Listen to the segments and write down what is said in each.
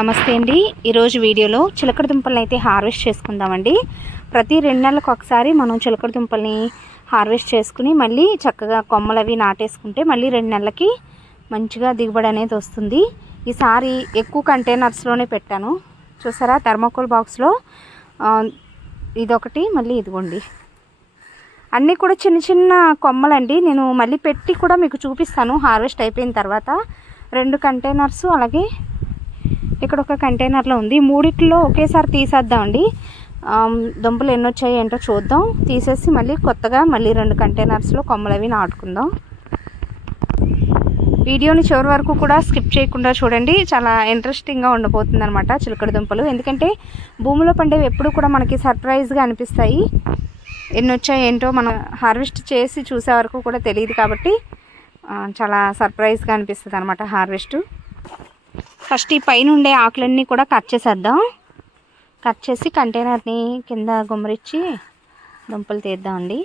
నమస్తే అండి. ఈరోజు వీడియోలో చిలకడ దుంపలను అయితే హార్వెస్ట్ చేసుకుందామండి. ప్రతి రెండు నెలలకు ఒకసారి మనం చిలకడ దుంపల్ని హార్వెస్ట్ చేసుకుని మళ్ళీ చక్కగా కొమ్మలు అవి నాటేసుకుంటే మళ్ళీ రెండు నెలలకి మంచిగా దిగుబడి అనేది వస్తుంది. ఈసారి ఎక్కువ కంటైనర్స్లోనే పెట్టాను. చూసారా థర్మాకోల్ బాక్స్లో? ఇదొకటి మళ్ళీ ఇదిగోండి. అన్నీ కూడా చిన్న చిన్న కొమ్మలండి. నేను మళ్ళీ పెట్టి కూడా మీకు చూపిస్తాను. హార్వెస్ట్ అయిపోయిన తర్వాత రెండు కంటైనర్స్ అలాగే ఇక్కడ ఒక కంటైనర్లో ఉంది. మూడిట్లో ఒకేసారి తీసేద్దామండి. దుంపలు ఎన్ని వచ్చాయి ఏంటో చూద్దాం. తీసేసి మళ్ళీ కొత్తగా మళ్ళీ రెండు కంటైనర్స్లో కొమ్మలు అవి నాటుకుందాం. వీడియోని చివరి వరకు కూడా స్కిప్ చేయకుండా చూడండి. చాలా ఇంట్రెస్టింగ్గా ఉండబోతుంది అనమాట చిలకడ దుంపలు. ఎందుకంటే భూమిలో పండేవి ఎప్పుడు కూడా మనకి సర్ప్రైజ్గా అనిపిస్తాయి. ఎన్ని వచ్చాయి ఏంటో మనం హార్వెస్ట్ చేసి చూసే వరకు కూడా తెలియదు కాబట్టి చాలా సర్ప్రైజ్గా అనిపిస్తుంది అనమాట హార్వెస్ట్. ఫస్ట్ ఈ పైన ఉండే ఆకులన్నీ కూడా కట్ చేసేద్దాం. కట్ చేసి కంటైనర్ని కింద గుమ్మరిచ్చి దుంపలు తీద్దామండి.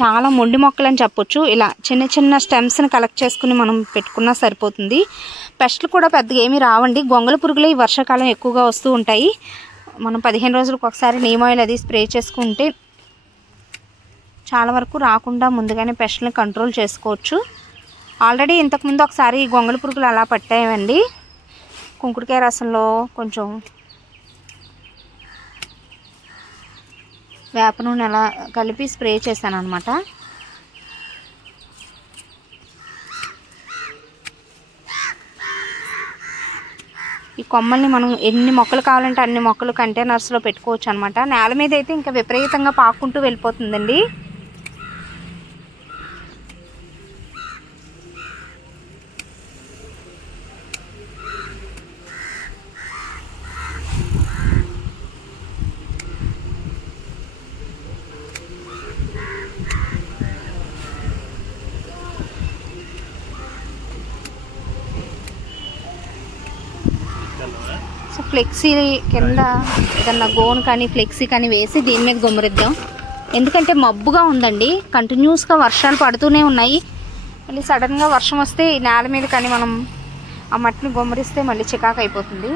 చాలా మొండి మొక్కలు అని చెప్పొచ్చు. ఇలా చిన్న చిన్న స్టెమ్స్ని కలెక్ట్ చేసుకుని మనం పెట్టుకున్నా సరిపోతుంది. పెస్ట్లు కూడా పెద్దగా ఏమీ రావండి. గొంగళ పురుగులు ఈ వర్షాకాలం ఎక్కువగా వస్తూ ఉంటాయి. మనం పదిహేను రోజులకు ఒకసారి నీమ్ ఆయిల్ అది స్ప్రే చేసుకుంటే చాలా వరకు రాకుండా ముందుగానే పెస్ట్ని కంట్రోల్ చేసుకోవచ్చు. ఆల్రెడీ ఇంతకుముందు ఒకసారి గొంగళి పురుగులు అలా పట్టాయండి. కుంకుడుకాయ రసంలో కొంచెం వేప నూనె అలా కలిపి స్ప్రే చేశాను అనమాట ఈ కొమ్మల్ని మనం ఎన్ని మొక్కలు కావాలంటే అన్ని మొక్కలు కంటైనర్స్లో పెట్టుకోవచ్చు అనమాట నేల మీద అయితే ఇంకా విపరీతంగా పాక్కుంటూ వెళ్ళిపోతుందండి. ఫ్లెక్సీ కింద ఏదన్నా గోన్ కానీ ఫ్లెక్సీ కానీ వేసి దీని మీద గుమ్మరిద్దాం. ఎందుకంటే మబ్బుగా ఉందండి. కంటిన్యూస్గా వర్షాలు పడుతూనే ఉన్నాయి. మళ్ళీ సడన్గా వర్షం వస్తే ఈ నేల మీద కానీ మనం ఆ మట్టిని గుమ్మరిస్తే మళ్ళీ చికాకు అయిపోతుంది.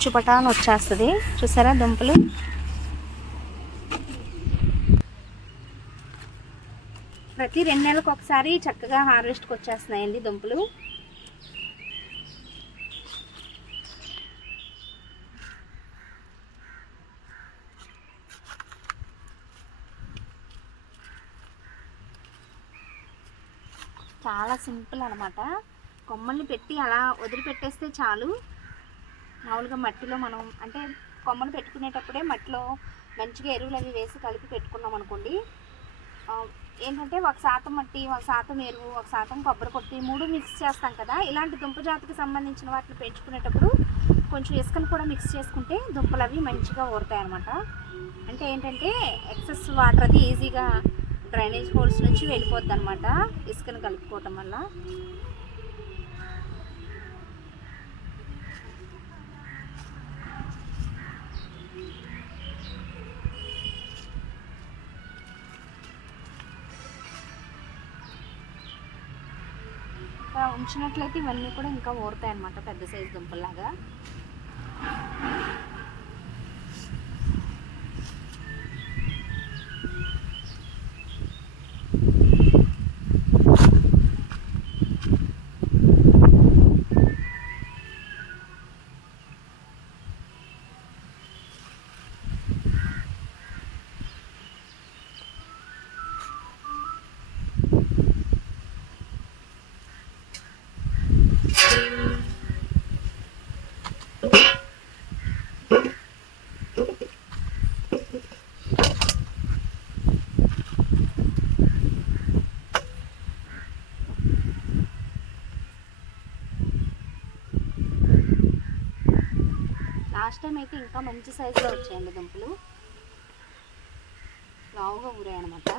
అచ్చుపటాన్ని వచ్చేస్తుంది. చూసారా దుంపలు? ప్రతి రెండు నెలలకు ఒకసారి చక్కగా హార్వెస్ట్కి వచ్చేస్తున్నాయండి దుంపలు. చాలా సింపుల్ అనమాట కొమ్మల్ని పెట్టి అలా వదిలిపెట్టేస్తే చాలు. మామూలుగా మట్టిలో మనం అంటే కొమ్మలు పెట్టుకునేటప్పుడే మట్టిలో మంచిగా ఎరువులు అవి వేసి కలిపి పెట్టుకున్నాం అనుకోండి. ఏంటంటే ఒక శాతం మట్టి ఒక శాతం ఎరువు ఒక శాతం కొబ్బరి కొట్టి మూడు మిక్స్ చేస్తాం కదా. ఇలాంటి దుంప జాతికి సంబంధించిన వాటిని పెంచుకునేటప్పుడు కొంచెం ఇసుకను కూడా మిక్స్ చేసుకుంటే దుంపలు అవి మంచిగా ఊరుతాయి అనమాట అంటే ఏంటంటే ఎక్సెస్ వాటర్ అది ఈజీగా డ్రైనేజ్ హోల్స్ నుంచి వెళ్ళిపోద్ది అనమాట ఇసుకను కలుపుకోవటం వల్ల. ఉంచినట్లయితే ఇవన్నీ కూడా ఇంకా ఊరుతాయి అనమాట పెద్ద సైజు దుంపల్లాగా. లాస్ట్ టైం అయితే ఇంకా మంచి సైజులో వచ్చాయండి దుంపలు. లావుగా ఊరాయి అనమాట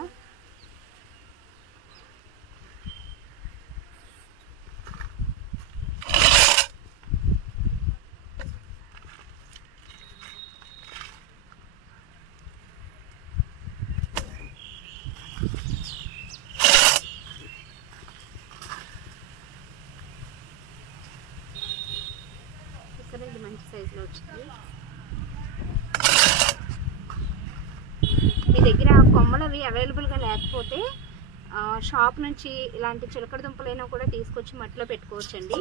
మంచి సైజులో వచ్చింది. మీ దగ్గర కొమ్మలు అవి అవైలబుల్గా లేకపోతే షాప్ నుంచి ఇలాంటి చిలకడ దుంపలైనా కూడా తీసుకొచ్చి మట్టిలో పెట్టుకోవచ్చండి.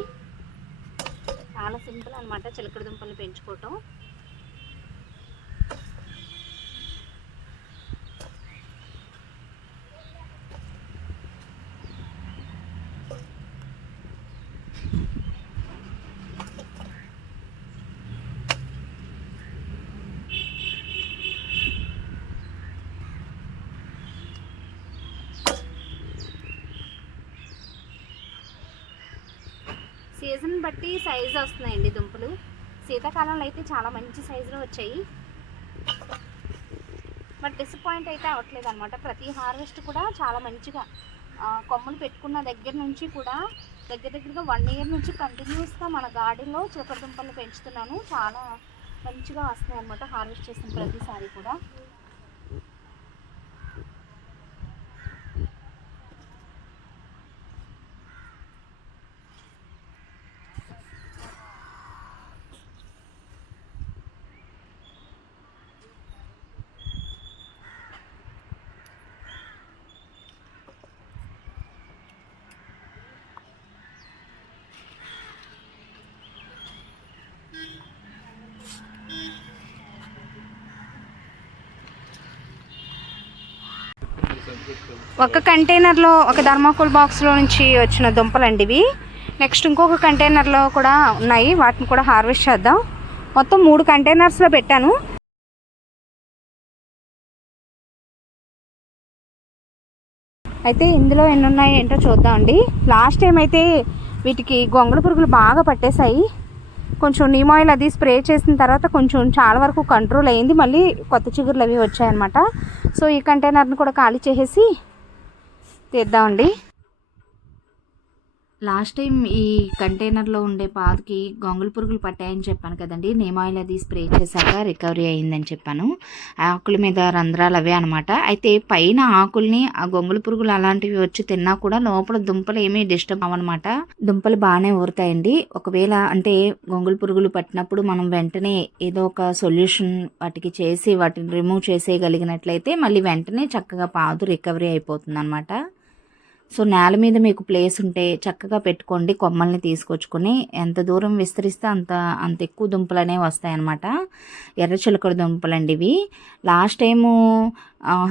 చాలా సింపుల్ అనమాట చిలకడ దుంపలు పెంచుకోవటం. సీజన్ బట్టి సైజు వస్తున్నాయండి దుంపలు. శీతాకాలంలో అయితే చాలా మంచి సైజులో వచ్చాయి. బట్ డిసప్పాయింట్ అయితే అవ్వట్లేదు అనమాట ప్రతి హార్వెస్ట్ కూడా చాలా మంచిగా కొమ్మలు పెట్టుకున్న దగ్గర నుంచి కూడా దగ్గర దగ్గరగా వన్ ఇయర్ నుంచి కంటిన్యూస్గా మన గార్డెన్లో చిలకడ దుంపలు పెంచుతున్నాను. చాలా మంచిగా వస్తున్నాయి అనమాట హార్వెస్ట్ చేసిన ప్రతిసారి కూడా. ఒక కంటైనర్లో ఒక థర్మాకోల్ బాక్స్లో నుంచి వచ్చిన దుంపలండి ఇవి. నెక్స్ట్ ఇంకొక కంటైనర్లో కూడా ఉన్నాయి. వాటిని కూడా హార్వెస్ట్ చేద్దాం. మొత్తం మూడు కంటైనర్స్లో పెట్టాను. అయితే ఇందులో ఎన్ని ఉన్నాయి ఏంటో చూద్దామండి. లాస్ట్ టైం అయితే వీటికి గొంగళ పురుగులు బాగా పట్టేశాయి. కొంచెం నీమ్ ఆయిల్ అది స్ప్రే చేసిన తర్వాత కొంచెం చాలా వరకు కంట్రోల్ అయ్యింది. మళ్ళీ కొత్త చిగురులు అవి వచ్చాయన్నమాట. సో ఈ కంటైనర్ని కూడా ఖాళీ చేసేసి తీద్దామండి. లాస్ట్ టైం ఈ కంటైనర్లో ఉండే పాదుకి గొంగళ పురుగులు పట్టాయని చెప్పాను కదండి. నేమ్ ఆయిల్ అది స్ప్రే చేశాక రికవరీ అయిందని చెప్పాను. ఆకుల మీద రంధ్రాలు అవే అనమాట అయితే పైన ఆకుల్ని ఆ గొంగళ పురుగులు అలాంటివి వచ్చి తిన్నా కూడా లోపల దుంపలు ఏమీ డిస్టర్బ్ అవ్వనమాట. దుంపలు బాగానే ఊరుతాయండి. ఒకవేళ అంటే గొంగళ పురుగులు పట్టినప్పుడు మనం వెంటనే ఏదో ఒక సొల్యూషన్ వాటికి చేసి వాటిని రిమూవ్ చేసేయగలిగినట్లయితే మళ్ళీ వెంటనే చక్కగా పాదు రికవరీ అయిపోతుంది అనమాట సో నేల మీద మీకు ప్లేస్ ఉంటే చక్కగా పెట్టుకోండి కొమ్మల్ని తీసుకొచ్చుకొని. ఎంత దూరం విస్తరిస్తే అంత అంత ఎక్కువ దుంపలు అనేవి వస్తాయన్నమాట. ఎర్ర చిలకడ దుంపలు అండి ఇవి. లాస్ట్ టైము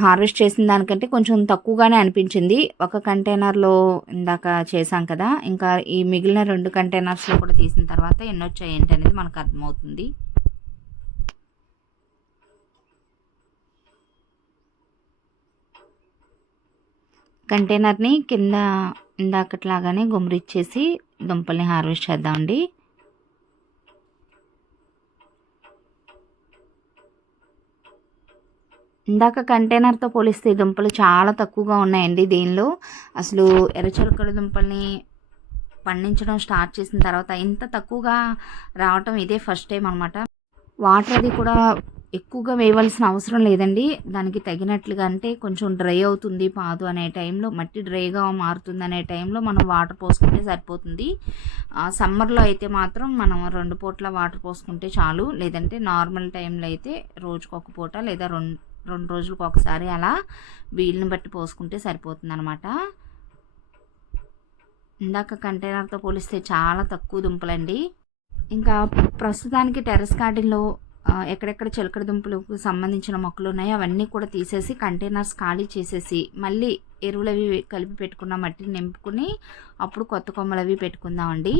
హార్వెస్ట్ చేసిన దానికంటే కొంచెం తక్కువగానే అనిపించింది. ఒక కంటైనర్లో ఇందాక చేసాం కదా ఇంకా ఈ మిగిలిన రెండు కంటైనర్స్లో కూడా తీసిన తర్వాత ఎన్నొచ్చాయి ఏంటి అనేది మనకు అర్థమవుతుంది. కంటైనర్ని కింద ఇందాకట్లాగానే గుమ్మరిచ్చేసి దుంపల్ని హార్వెస్ట్ చేద్దామండి. ఇందాక కంటైనర్తో పోలిస్తే దుంపలు చాలా తక్కువగా ఉన్నాయండి దీనిలో. అసలు ఎర్రచిలకడ దుంపల్ని పండించడం స్టార్ట్ చేసిన తర్వాత ఇంత తక్కువగా రావటం ఇదే ఫస్ట్ టైం అనమాట వాటర్ అది కూడా ఎక్కువగా వేయవలసిన అవసరం లేదండి. దానికి తగినట్లుగా అంటే కొంచెం డ్రై అవుతుంది పాదు అనే టైంలో మట్టి డ్రైగా మారుతుంది అనే టైంలో మనం వాటర్ పోసుకుంటే సరిపోతుంది. సమ్మర్లో అయితే మాత్రం మనం రెండు పూట్ల వాటర్ పోసుకుంటే చాలు. లేదంటే నార్మల్ టైంలో అయితే రోజుకు ఒక పూట లేదా రెండు రెండు రోజులకు ఒకసారి అలా వీలుని బట్టి పోసుకుంటే సరిపోతుంది అనమాట ఇందాక కంటైనర్తో పోలిస్తే చాలా తక్కువ దుంపలండి. ఇంకా ప్రస్తుతానికి టెర్రస్ గార్డెన్లో ఎక్కడెక్కడ చిలకడ దుంపలకు సంబంధించిన మొక్కలు ఉన్నాయో అవన్నీ కూడా తీసేసి కంటైనర్స్ ఖాళీ చేసేసి మళ్ళీ ఎరువులు అవి కలిపి పెట్టుకున్న మట్టిని నింపుకుని అప్పుడు కొత్త కొమ్మలు అవి పెట్టుకుందామండి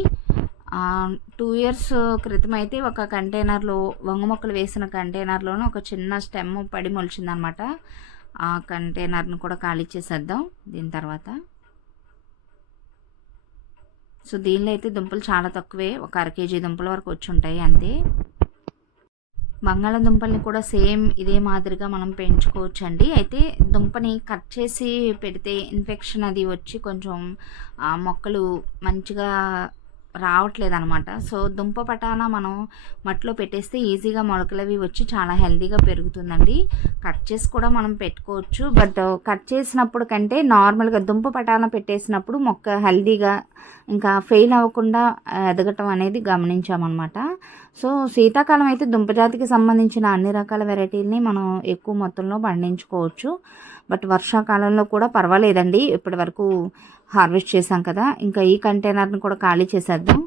టూ ఇయర్స్ క్రితం అయితే ఒక కంటైనర్లో వంగ మొక్కలు వేసిన కంటైనర్లోనే ఒక చిన్న స్టెమ్ పడి మొలిచిందనమాట. ఆ కంటైనర్ను కూడా ఖాళీ చేసేద్దాం దీని తర్వాత. సో దీనిలో అయితే దుంపలు చాలా తక్కువే ఒక అర కేజీ దుంపల వరకు వచ్చి ఉంటాయి అంతే. బంగాళాదుంపల్ని కూడా సేమ్ ఇదే మాదిరిగా మనం పెంచుకోవచ్చు అండి అయితే దుంపని కట్ చేసి పెడితే ఇన్ఫెక్షన్ అది వచ్చి కొంచెం మొక్కలు మంచిగా రావట్లేదు అనమాట సో దుంప పటాన మనం మట్టిలో పెట్టేస్తే ఈజీగా మొలకలు అవి వచ్చి చాలా హెల్తీగా పెరుగుతుందండి. కట్ చేసి కూడా మనం పెట్టుకోవచ్చు. బట్ కట్ చేసినప్పుడు కంటే నార్మల్గా దుంప పటాన పెట్టేసినప్పుడు మొక్క హెల్తీగా ఇంకా ఫెయిల్ అవ్వకుండా ఎదగటం అనేది గమనించామన్నమాట సో శీతాకాలం అయితే దుంపజాతికి సంబంధించిన అన్ని రకాల వెరైటీలని మనం ఎక్కువ మొత్తంలో పండించుకోవచ్చు. బట్ వర్షాకాలంలో కూడా పర్వాలేదండి. ఇప్పటి వరకు హార్వెస్ట్ చేసాం కదా. ఇంకా ఈ కంటైనర్ని కూడా ఖాళీ చేసేద్దాం.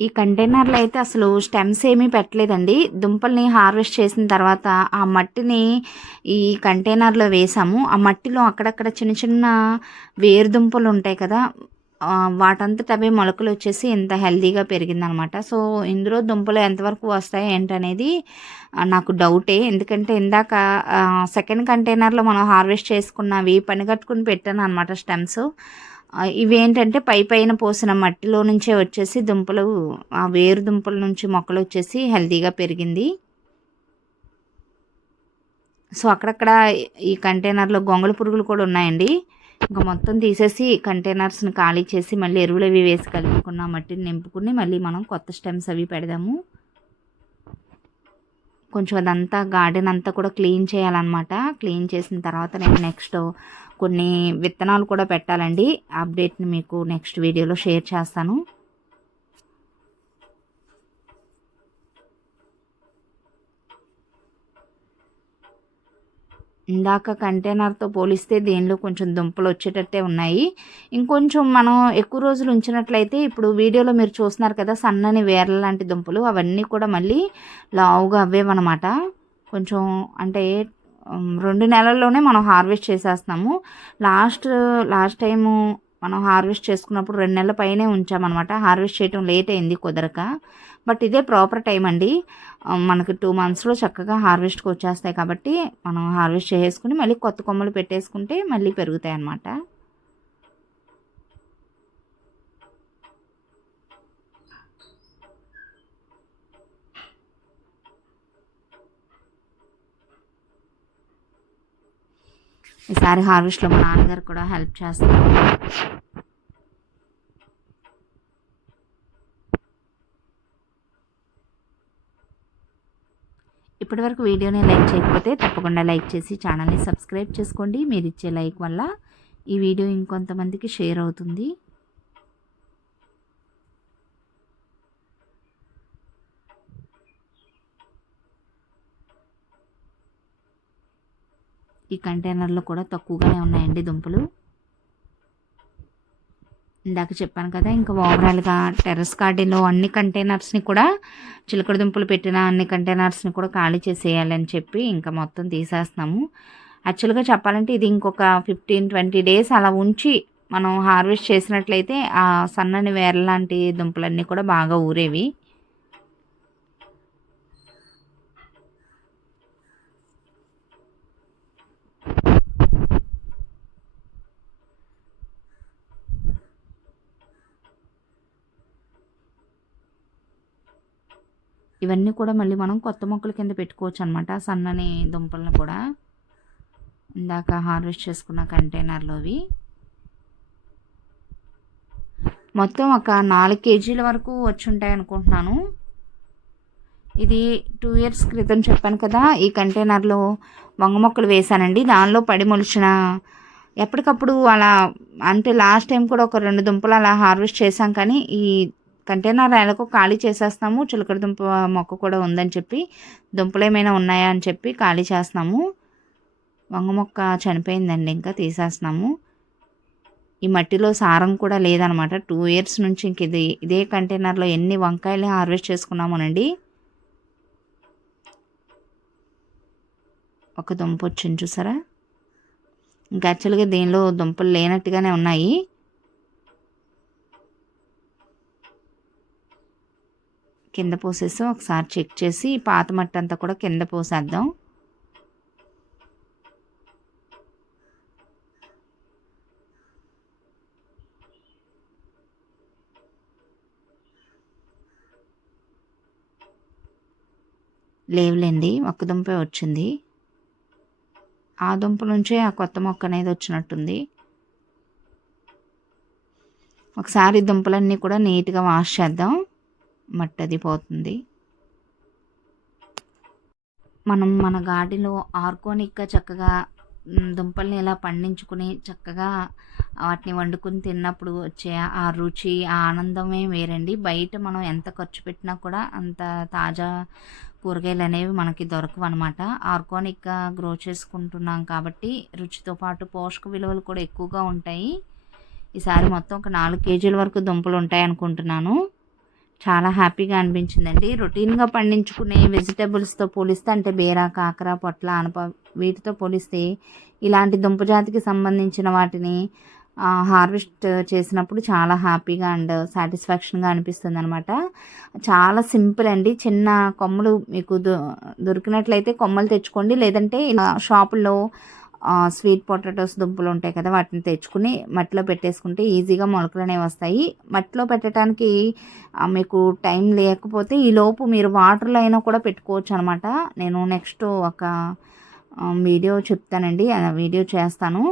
ఈ కంటైనర్లో అయితే అసలు స్టెమ్స్ ఏమీ పెట్టలేదండి. దుంపల్ని హార్వెస్ట్ చేసిన తర్వాత ఆ మట్టిని ఈ కంటైనర్లో వేసాము. ఆ మట్టిలో అక్కడక్కడ చిన్న చిన్న వేరు దుంపలు ఉంటాయి కదా వాటంతట అవే మొలకలు వచ్చేసి ఎంత హెల్తీగా పెరిగిందనమాట. సో ఇందులో దుంపలు ఎంతవరకు వస్తాయి ఏంటనేది నాకు డౌటే. ఎందుకంటే ఇందాక సెకండ్ కంటైనర్లో మనం హార్వెస్ట్ చేసుకున్నవి పని కట్టుకుని పెట్టాను అనమాట స్టెమ్స్. ఇవి ఏంటంటే పై పైన పోసిన మట్టిలో నుంచే వచ్చేసి దుంపలు ఆ వేరు దుంపల నుంచి మొక్కలు వచ్చేసి హెల్తీగా పెరిగింది. సో అక్కడక్కడ ఈ కంటైనర్లో గొంగళ పురుగులు కూడా ఉన్నాయండి. ఇంకా మొత్తం తీసేసి కంటైనర్స్ని ఖాళీ చేసి మళ్ళీ ఎరువులు అవి వేసి కలుపుకున్న మట్టిని నింపుకుని మళ్ళీ మనం కొత్త స్టెమ్స్ అవి పెడదాము. కొంచెం అదంతా గార్డెన్ అంతా కూడా క్లీన్ చేయాలన్నమాట. క్లీన్ చేసిన తర్వాత నేను నెక్స్ట్ కొన్ని విత్తనాలు కూడా పెట్టాలండి. అప్డేట్ని మీకు నెక్స్ట్ వీడియోలో షేర్ చేస్తాను. ఇందాక కంటైనర్తో పోలిస్తే దీనిలో కొంచెం దుంపలు వచ్చేటట్టే ఉన్నాయి. ఇంకొంచెం మనం ఎక్కువ రోజులు ఉంచినట్లయితే ఇప్పుడు వీడియోలో మీరు చూస్తున్నారు కదా సన్నని వేర్ల లాంటి దుంపలు అవన్నీ కూడా మళ్ళీ లావుగా అవ్వేవన్నమాట. కొంచెం అంటే రెండు నెలల్లోనే మనం హార్వెస్ట్ చేసేస్తున్నాము. లాస్ట్ లాస్ట్ టైము మనం హార్వెస్ట్ చేసుకున్నప్పుడు రెండు నెలల పైనే ఉంచామన్నమాట హార్వెస్ట్ చేయటం లేట్ అయింది కుదరక. బట్ ఇదే ప్రాపర్ టైం అండి. మనకి టూ మంత్స్లో చక్కగా హార్వెస్ట్కి వచ్చేస్తాయి కాబట్టి మనం హార్వెస్ట్ చేసుకుని మళ్ళీ కొత్త కొమ్మలు పెట్టేసుకుంటే మళ్ళీ పెరుగుతాయి అన్నమాట. ఈసారి హార్వెస్ట్లో మా నాన్నగారు కూడా హెల్ప్ చేస్తారు. ఇప్పటివరకు వీడియోని లైక్ చేయకపోతే తప్పకుండా లైక్ చేసి ఛానల్ని సబ్స్క్రైబ్ చేసుకోండి. మీరు ఇచ్చే లైక్ వల్ల ఈ వీడియో ఇంకొంతమందికి షేర్ అవుతుంది. ఈ కంటైనర్లో కూడా తక్కువగానే ఉన్నాయండి దుంపలు. ఇందాక చెప్పాను కదా ఇంకా ఓవరాల్గా టెర్రస్ గార్డెన్లో అన్ని కంటైనర్స్ని కూడా చిలకడ దుంపలు పెట్టిన అన్ని కంటైనర్స్ని కూడా ఖాళీ చేసేయాలని చెప్పి ఇంకా మొత్తం తీసేస్తున్నాము. యాక్చువల్గా చెప్పాలంటే ఇది ఇంకొక ఫిఫ్టీన్ ట్వంటీ డేస్ అలా ఉంచి మనం హార్వెస్ట్ చేసినట్లయితే ఆ సన్నని వేర్లాంటి దుంపలన్నీ కూడా బాగా ఊరేవి. ఇవన్నీ కూడా మళ్ళీ మనం కొత్త మొక్కల కింద పెట్టుకోవచ్చు అనమాట సన్నని దుంపలను కూడా. ఇందాక హార్వెస్ట్ చేసుకున్న కంటైనర్లోవి మొత్తం ఒక నాలుగు కేజీల వరకు వచ్చి ఉంటాయి అనుకుంటున్నాను. ఇది టూ ఇయర్స్ క్రితం చెప్పాను కదా ఈ కంటైనర్లో వంగ మొక్కలు వేశానండి. దానిలో పడి మొలిచిన ఎప్పటికప్పుడు అలా అంటే లాస్ట్ టైం కూడా ఒక రెండు దుంపలు అలా హార్వెస్ట్ చేశాం కానీ ఈ కంటైనర్ ఎలాగో ఖాళీ చేసేస్తాము చిలకడ దుంప మొక్క కూడా ఉందని చెప్పి దుంపలు ఏమైనా ఉన్నాయా అని చెప్పి ఖాళీ చేస్తున్నాము వంగ మొక్క చనిపోయిందండి ఇంకా తీసేస్తున్నాము. ఈ మట్టిలో సారం కూడా లేదనమాట. టూ ఇయర్స్ నుంచి ఇంక ఇది ఇదే కంటైనర్లో ఎన్ని వంకాయలు హార్వెస్ట్ చేసుకున్నామోనండి. ఒక దుంప వచ్చింది చూసారా? ఇంకా యాక్చువల్గా దీనిలో దుంపలు లేనట్టుగానే ఉన్నాయి. కింద పోసేసి ఒకసారి చెక్ చేసి పాత మట్టి అంతా కూడా కింద పోసేద్దాం. లేవులేండి ఒక్క దుంపే వచ్చింది. ఆ దుంప నుంచే ఆ కొత్త మొక్క అనేది వచ్చినట్టుంది. ఒకసారి దుంపలన్నీ కూడా నీట్గా వాష్ చేద్దాం. మట్టి అది పోతుంది మనం మన గాడిలో ఆర్గానిక్గా చక్కగా దుంపల్ని ఇలా పండించుకుని చక్కగా వాటిని వండుకుని తిన్నప్పుడు వచ్చే ఆ రుచి ఆ ఆనందమే వేరండి. బయట మనం ఎంత ఖర్చు పెట్టినా కూడా అంత తాజా కూరగాయలు అనేవి మనకి దొరకవు అనమాట ఆర్గానిక్గా గ్రో చేసుకుంటున్నాం కాబట్టి రుచితో పాటు పోషక విలువలు కూడా ఎక్కువగా ఉంటాయి. ఈసారి మొత్తం ఒక నాలుగు కేజీల వరకు దుంపలు ఉంటాయి అనుకుంటున్నాను చాలా హ్యాపీగా అనిపించిందండి. రొటీన్గా పండించుకునే వెజిటేబుల్స్తో పోలిస్తే అంటే బీర కాకర పొట్ల అనప వీటితో పోలిస్తే ఇలాంటి దుంప జాతికి సంబంధించిన వాటిని హార్వెస్ట్ చేసినప్పుడు చాలా హ్యాపీగా అండ్ సాటిస్ఫాక్షన్గా అనిపిస్తుంది అనమాట చాలా సింపుల్ అండి. చిన్న కొమ్మలు మీకు దొరికినట్లయితే కొమ్మలు తెచ్చుకోండి. లేదంటే ఇలా షాపుల్లో స్వీట్ పొటాటోస్ దుంపలు ఉంటాయి కదా వాటిని తెచ్చుకుని మట్టిలో పెట్టేసుకుంటే ఈజీగా మొలకలు అనేవి వస్తాయి. మట్టిలో పెట్టడానికి మీకు టైం లేకపోతే ఈ లోపు మీరు వాటర్లో అయినా కూడా పెట్టుకోవచ్చు అనమాట నేను నెక్స్ట్ ఒక వీడియో చెప్తానండి. ఆ వీడియో చేస్తాను.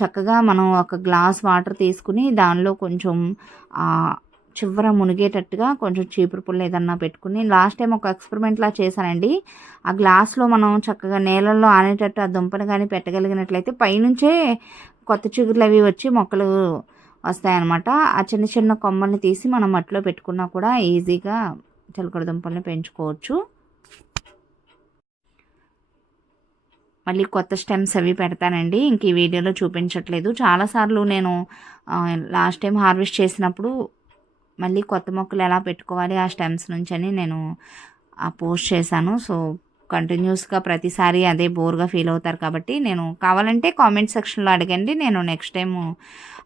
చక్కగా మనం ఒక గ్లాస్ వాటర్ తీసుకుని దానిలో కొంచెం చివర మునిగేటట్టుగా కొంచెం చీపురు పుల్ల ఏదన్నా పెట్టుకుని లాస్ట్ టైం ఒక ఎక్స్పెరిమెంట్లా చేశానండి. ఆ గ్లాస్లో మనం చక్కగా నేలల్లో ఆనేటట్టు ఆ దుంపను కానీ పెట్టగలిగినట్లయితే పైనుంచే కొత్త చిగురులు అవి వచ్చి మొక్కలు వస్తాయన్నమాట. ఆ చిన్న చిన్న కొమ్మల్ని తీసి మనం మట్టిలో పెట్టుకున్నా కూడా ఈజీగా చిలకడ దుంపల్ని పెంచుకోవచ్చు. మళ్ళీ కొత్త స్టెమ్స్ అవి పెడతానండి. ఇంక ఈ వీడియోలో చూపించట్లేదు. చాలాసార్లు నేను లాస్ట్ టైం హార్వెస్ట్ చేసినప్పుడు మళ్ళీ కొత్త మొక్కలు ఎలా పెట్టుకోవాలి ఆ స్టెమ్స్ నుంచి అని నేను ఆ పోస్ట్ చేశాను. సో కంటిన్యూస్గా ప్రతిసారి అదే బోర్గా ఫీల్ అవుతారు కాబట్టి నేను కావాలంటే కామెంట్ సెక్షన్లో అడగండి. నేను నెక్స్ట్ టైం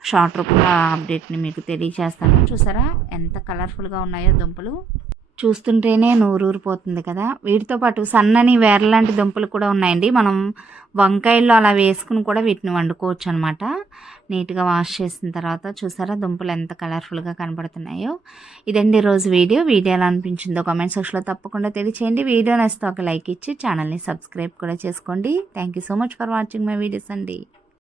షార్ట్ రూపంలో అప్డేట్ని మీకు తెలియజేస్తాను చూసారా? ఎంత కలర్ఫుల్గా ఉన్నాయో దుంపలు. చూస్తుంటేనే నూరూరిపోతుంది కదా. వీటితో పాటు సన్నని వేరలాంటి దుంపలు కూడా ఉన్నాయండి. మనం వంకాయల్లో అలా వేసుకుని కూడా వీటిని వండుకోవచ్చు అనమాట నీట్గా వాష్ చేసిన తర్వాత చూసారా దుంపలు ఎంత కలర్ఫుల్గా కనబడుతున్నాయో. ఇదండి రోజు వీడియో. వీడియో ఎలా అనిపించిందో కామెంట్ సెక్షన్లో తప్పకుండా తెలియచేయండి. వీడియో నచ్చితే ఒక లైక్ ఇచ్చి ఛానల్ని సబ్స్క్రైబ్ కూడా చేసుకోండి. Thank you so much for watching my videos అండి.